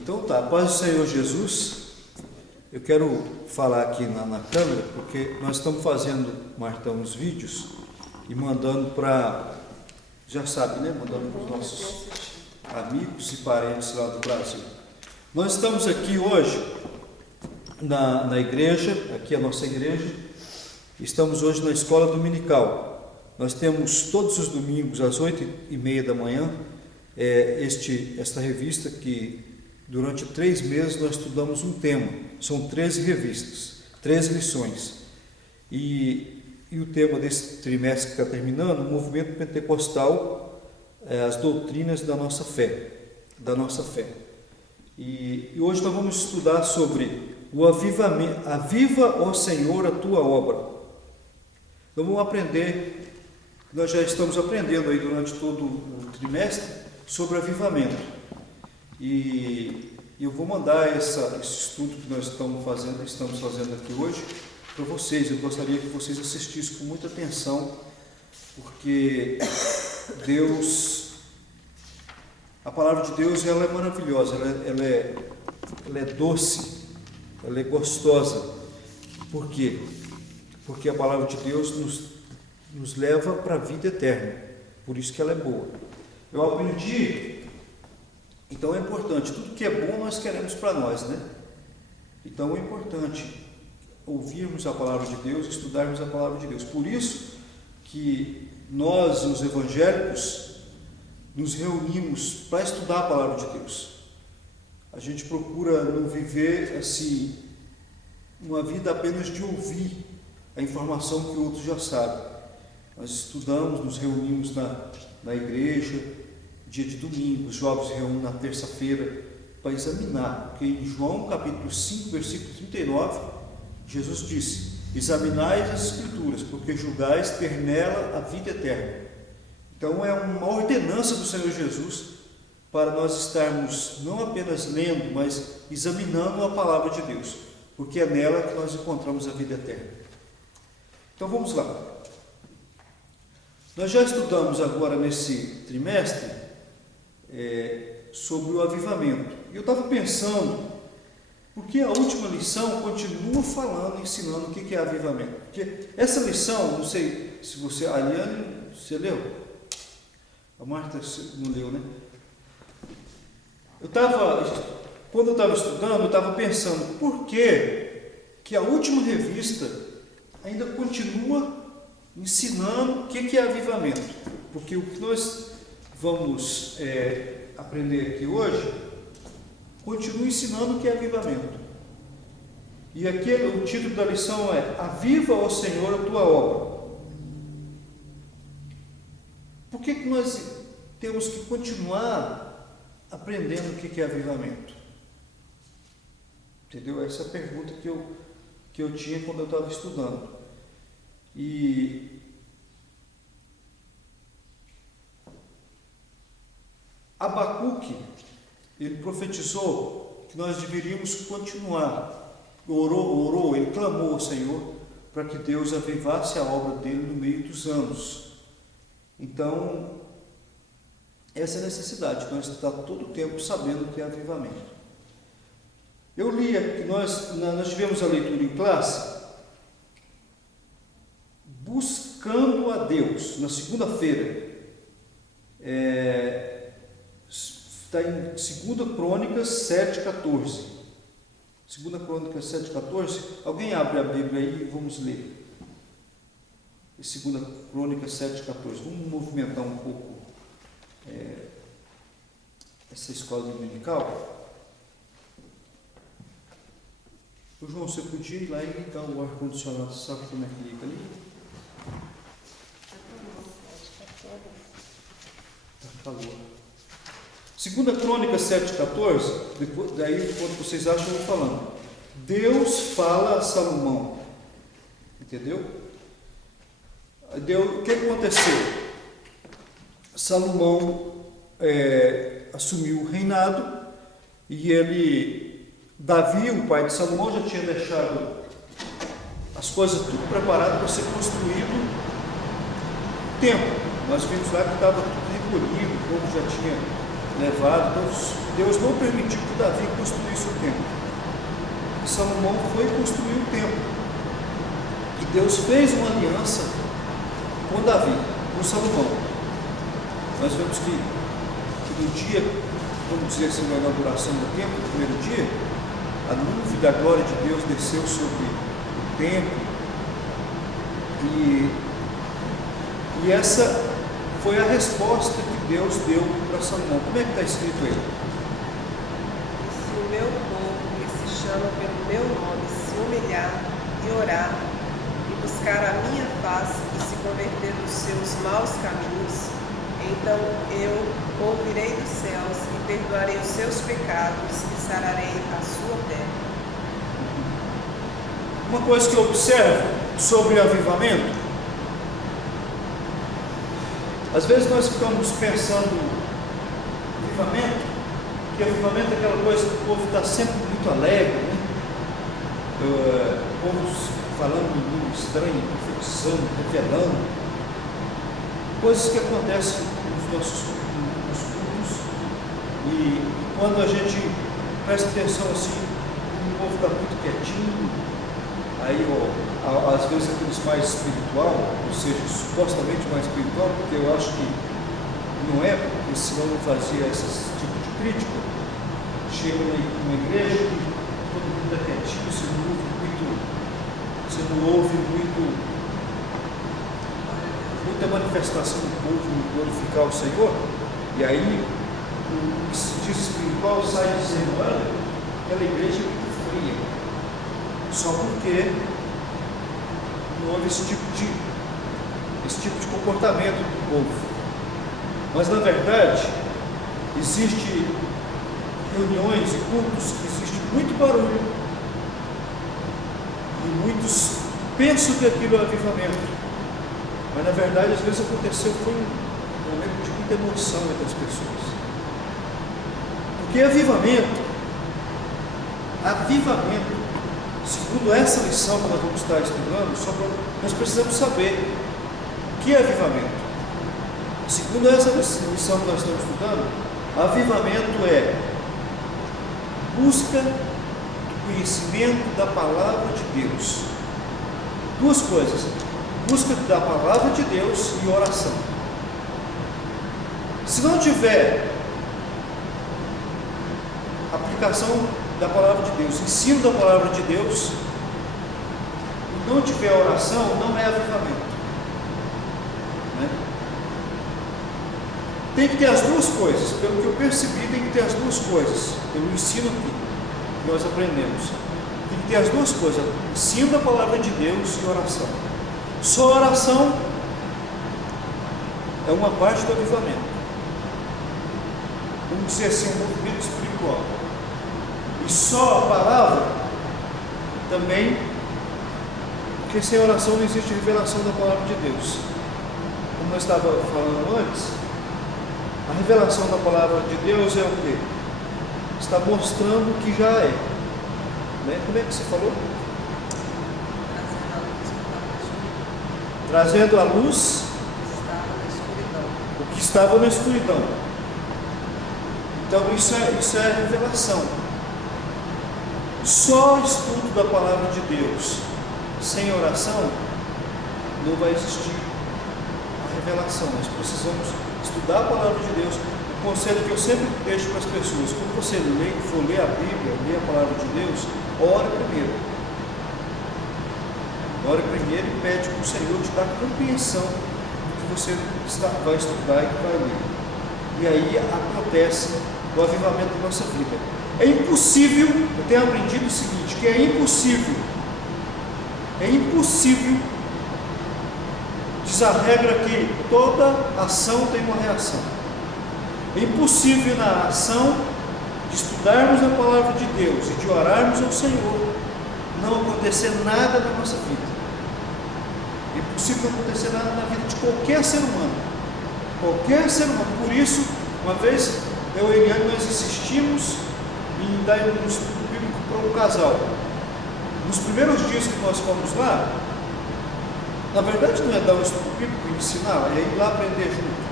Então tá, paz do Senhor Jesus. Eu quero falar aqui na câmera, porque nós estamos marcando os vídeos e mandando para, já sabe, né? Mandando para os nossos amigos e parentes lá do Brasil. Nós estamos aqui hoje na igreja, aqui a nossa igreja. Estamos hoje na escola dominical. Nós temos todos os domingos às 8h30 da manhã esta revista que durante 3 meses nós estudamos um tema. São 13 revistas, 13 lições. E o tema desse trimestre que está terminando, o movimento pentecostal, as doutrinas da nossa fé. E hoje nós vamos estudar sobre o avivamento. Aviva, ó Senhor, a tua obra. Então vamos aprender, nós já estamos aprendendo aí durante todo o trimestre sobre avivamento. E eu vou mandar esse estudo que nós estamos fazendo aqui hoje para vocês. Eu gostaria que vocês assistissem com muita atenção, porque a palavra de Deus, ela é maravilhosa, ela é doce, ela é gostosa. Por quê? Porque a palavra de Deus nos leva para a vida eterna, por isso que ela é boa. Eu aprendi, então é importante, tudo que é bom nós queremos para nós, né? Então é importante ouvirmos a palavra de Deus, estudarmos a palavra de Deus. Por isso que nós, os evangélicos, nos reunimos para estudar a palavra de Deus. A gente procura não viver assim, uma vida apenas de ouvir a informação que outros já sabem. Nós estudamos, nos reunimos na igreja, dia de domingo, os jovens se reúnem na terça-feira para examinar, porque em João capítulo 5, versículo 39, Jesus disse: examinai as Escrituras, porque julgais ter nela a vida eterna. Então é uma ordenança do Senhor Jesus para nós estarmos não apenas lendo, mas examinando a palavra de Deus, porque é nela que nós encontramos a vida eterna. Então vamos lá. Nós já estudamos agora nesse trimestre sobre o avivamento. E eu estava pensando, porque a última lição continua falando, ensinando o que é avivamento. Porque essa lição, não sei se você, a Ariane, você leu? A Marta não leu, né? Quando eu estava estudando, eu estava pensando, por que a última revista ainda continua ensinando o que é avivamento? Porque o que nós vamos aprender aqui hoje continua ensinando o que é avivamento. E aqui o título da lição é: Aviva, ó Senhor, a tua obra. Por que nós temos que continuar aprendendo o que é avivamento? Entendeu? Essa é a pergunta que eu tinha quando eu estava estudando. E Abacuque, ele profetizou que nós deveríamos continuar. Orou, ele clamou ao Senhor para que Deus avivasse a obra dele no meio dos anos. Então, essa é a necessidade, nós estamos todo o tempo sabendo o que é avivamento. Eu li que nós tivemos a leitura em classe, buscando a Deus, na segunda-feira. Está em 2 Crônicas 7,14. 2 Crônicas 7,14. Alguém abre a Bíblia aí e vamos ler. 2 Crônicas 7,14. Vamos movimentar um pouco essa escola dominical. O João, você podia ir lá e ligar o ar-condicionado, sabe como é que liga ali? Está calor. 2 Crônicas 7,14, daí quando vocês acham, eu vou falando. Deus fala a Salomão, entendeu? O que aconteceu? Salomão assumiu o reinado e Davi, o pai de Salomão, já tinha deixado as coisas tudo preparado para ser construído o templo. Nós vimos lá que estava tudo recolhido, o povo já tinha levado. Deus não permitiu que Davi construísse o templo. Salomão foi construir o templo. E Deus fez uma aliança com Davi, com Salomão. Nós vemos que no dia, vamos dizer assim, na inauguração do templo, no primeiro dia, a nuvem da glória de Deus desceu sobre o templo. E essa foi a resposta que Deus deu para Salomão. Como é que está escrito aí? Se o meu povo, que se chama pelo meu nome, se humilhar e orar, e buscar a minha face e se converter dos seus maus caminhos, então eu ouvirei dos céus e perdoarei os seus pecados e sararei a sua terra. Uma coisa que eu observo sobre avivamento, às vezes nós ficamos pensando avivamento, que avivamento é aquela coisa que o povo está sempre muito alegre, né? O povo falando em língua estranha, profetizando, revelando, coisas que acontecem nos nossos cultos, e quando a gente presta atenção assim, o povo está muito quietinho, aí às vezes aqueles mais espiritual, ou seja, supostamente mais espiritual, porque eu acho que não é, porque senão não fazia esse tipo de crítica. Chega numa igreja e todo mundo está quietinho, você não ouve muita manifestação do povo em glorificar o Senhor, e aí o que se diz espiritual sai dizendo: olha, aquela igreja é muito fria, só porque não houve esse tipo de comportamento do povo. Mas na verdade existe reuniões e cultos que existe muito barulho e muitos pensam que aquilo é avivamento, mas na verdade às vezes aconteceu foi um momento de muita emoção entre as pessoas, porque avivamento, segundo essa lição que nós vamos estar estudando, nós precisamos saber o que é avivamento. Segundo essa lição que nós estamos estudando, avivamento é busca do conhecimento da palavra de Deus. Duas coisas: busca da palavra de Deus e oração. Se não tiver aplicação da palavra de Deus, ensino da palavra de Deus, e não tiver oração, não é avivamento, né? Tem que ter as duas coisas. Pelo que eu percebi, tem que ter as duas coisas. Pelo ensino que nós aprendemos, tem que ter as duas coisas: ensino da palavra de Deus e oração. Só oração é uma parte do avivamento, vamos dizer assim, um movimento espiritual. E só a palavra também, porque sem oração não existe revelação da palavra de Deus. Como eu estava falando antes, a revelação da palavra de Deus é o quê? Está mostrando o que já é, né? Como é que você falou? Trazendo à luz o que estava na escuridão. Então isso é revelação. Só estudo da palavra de Deus sem oração não vai existir a revelação. Nós precisamos estudar a palavra de Deus. O conselho que eu sempre deixo para as pessoas: quando você for ler a Bíblia, ler a palavra de Deus, ore primeiro. Ore primeiro e pede para o Senhor te dar compreensão do que você vai estudar e que vai ler. E aí acontece o avivamento da nossa vida. É impossível, eu tenho aprendido o seguinte, que é impossível, diz a regra que toda ação tem uma reação. É impossível na ação de estudarmos a palavra de Deus e de orarmos ao Senhor não acontecer nada na nossa vida. É impossível acontecer nada na vida de qualquer ser humano. Qualquer ser humano. Por isso, uma vez eu e Eliane, nós insistimos em dar um estudo bíblico para um casal. Nos primeiros dias que nós fomos lá, na verdade não é dar um estudo bíblico e ensinar, é ir lá aprender junto.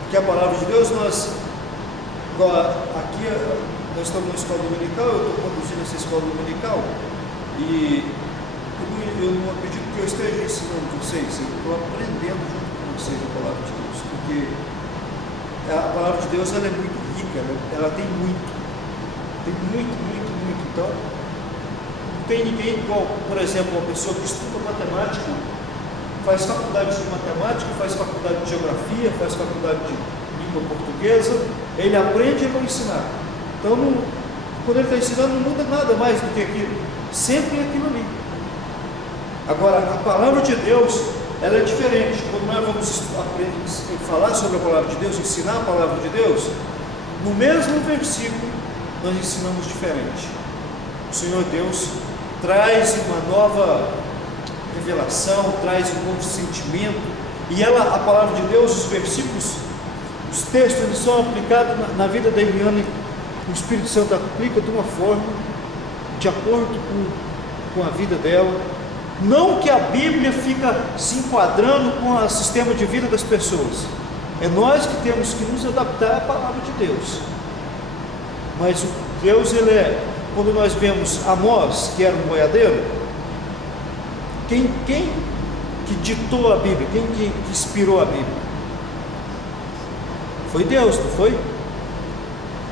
Porque a palavra de Deus Aqui nós estamos na escola dominical, eu estou conduzindo essa escola dominical e eu não acredito que eu esteja ensinando vocês, eu estou aprendendo junto com vocês a palavra de Deus, porque a palavra de Deus ela é muito rica, ela tem muito, então não tem ninguém igual, por exemplo, uma pessoa que estuda matemática, faz faculdade de matemática, faz faculdade de geografia, faz faculdade de língua portuguesa, ele aprende e vai ensinar. Então, quando ele está ensinando, não muda nada mais do que aquilo, sempre é aquilo ali. Agora, a palavra de Deus, ela é diferente. Quando nós vamos falar sobre a palavra de Deus, ensinar a palavra de Deus, no mesmo versículo, nós ensinamos diferente. O Senhor Deus traz uma nova revelação, traz um novo sentimento, e a palavra de Deus, os versículos, os textos, eles são aplicados na vida da Eliane, o Espírito Santo aplica de uma forma, de acordo com a vida dela, não que a Bíblia fica se enquadrando com o sistema de vida das pessoas, é nós que temos que nos adaptar à palavra de Deus. Mas o Deus, quando nós vemos Amós, que era um boiadeiro, quem que ditou a Bíblia, quem que inspirou a Bíblia? Foi Deus, não foi?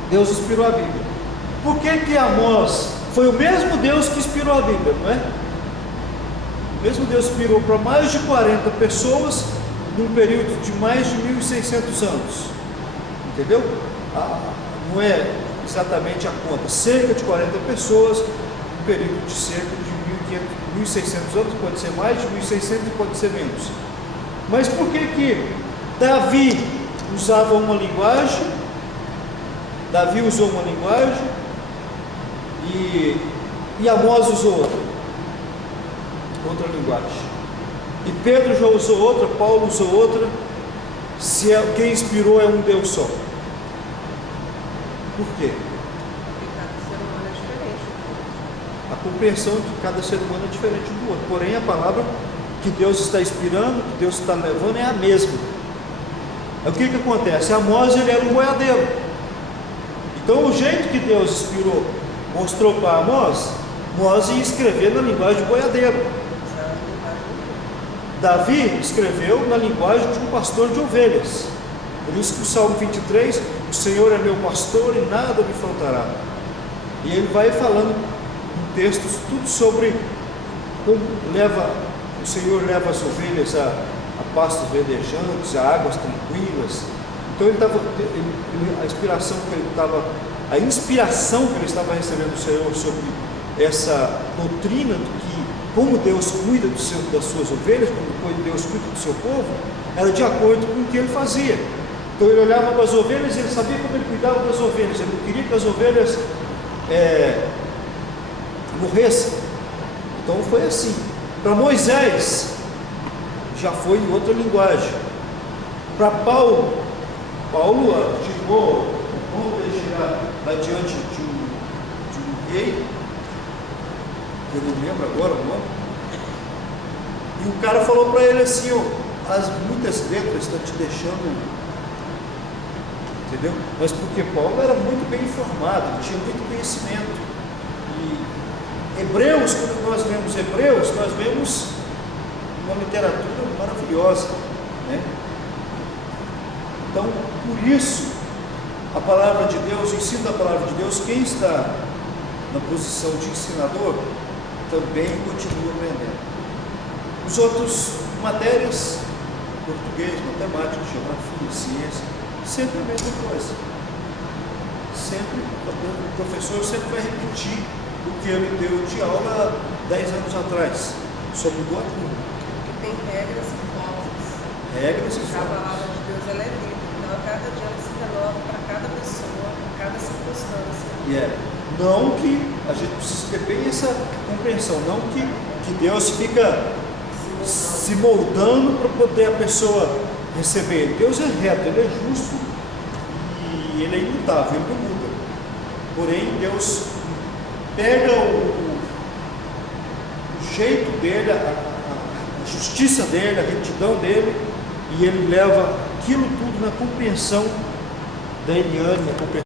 Deus inspirou a Bíblia. Por que Amós foi o mesmo Deus que inspirou a Bíblia, não é? O mesmo Deus inspirou para mais de 40 pessoas num período de mais de 1.600 anos, entendeu? Não é exatamente a conta, cerca de 40 pessoas, um período de cerca de 1.600 anos, pode ser mais de 1.600 e pode ser menos. Mas por que Davi usava uma linguagem, Davi usou uma linguagem e Amós usou outra linguagem, e Pedro já usou outra, Paulo usou outra, quem inspirou é um Deus só. Por quê? Porque cada ser humano é diferente. A compreensão de cada ser humano é diferente um do outro, porém a palavra que Deus está inspirando, que Deus está levando é a mesma. O que acontece? Amós, ele era um boiadeiro, então o jeito que Deus inspirou, mostrou para Amós ia escrever na linguagem de boiadeiro. Davi escreveu na linguagem de um pastor de ovelhas. Por isso que o Salmo 23, o Senhor é meu pastor e nada me faltará. E ele vai falando em textos tudo sobre como o Senhor leva as ovelhas a pastos verdejantes, a águas tranquilas. Então a inspiração que ele estava recebendo do Senhor sobre essa doutrina de que como Deus cuida das suas ovelhas, como Deus cuida do seu povo, era de acordo com o que ele fazia. Então ele olhava para as ovelhas e ele sabia como ele cuidava das ovelhas, ele não queria que as ovelhas morressem. Então foi assim. Para Moisés já foi em outra linguagem. Para Paulo chegou lá diante de um rei, eu não lembro agora o nome, e o cara falou para ele assim: muitas letras estão te deixando, entendeu? Mas porque Paulo era muito bem informado, ele tinha muito conhecimento. E Hebreus, quando nós lemos Hebreus, nós vemos uma literatura maravilhosa, né? Então, por isso, a palavra de Deus, o ensino da palavra de Deus, quem está na posição de ensinador, também continua aprendendo. Os outros matérias, português, matemática, geografia, ciência, sempre a mesma coisa. Sempre, o professor sempre vai repetir o que ele deu de aula 10 anos atrás, só mudou a turma. Porque tem regras e formas. Regras e A formas. palavra de Deus ela é viva, então a cada dia ela se renova para cada pessoa, para cada circunstância. Não que a gente precisa ter bem essa compreensão, não que Deus fica se moldando para poder a pessoa receber. Deus é reto, Ele é justo e Ele é imutável, Ele não muda. Porém, Deus pega o jeito dele, a justiça dele, a retidão dele, e Ele leva aquilo tudo na compreensão da Eliane,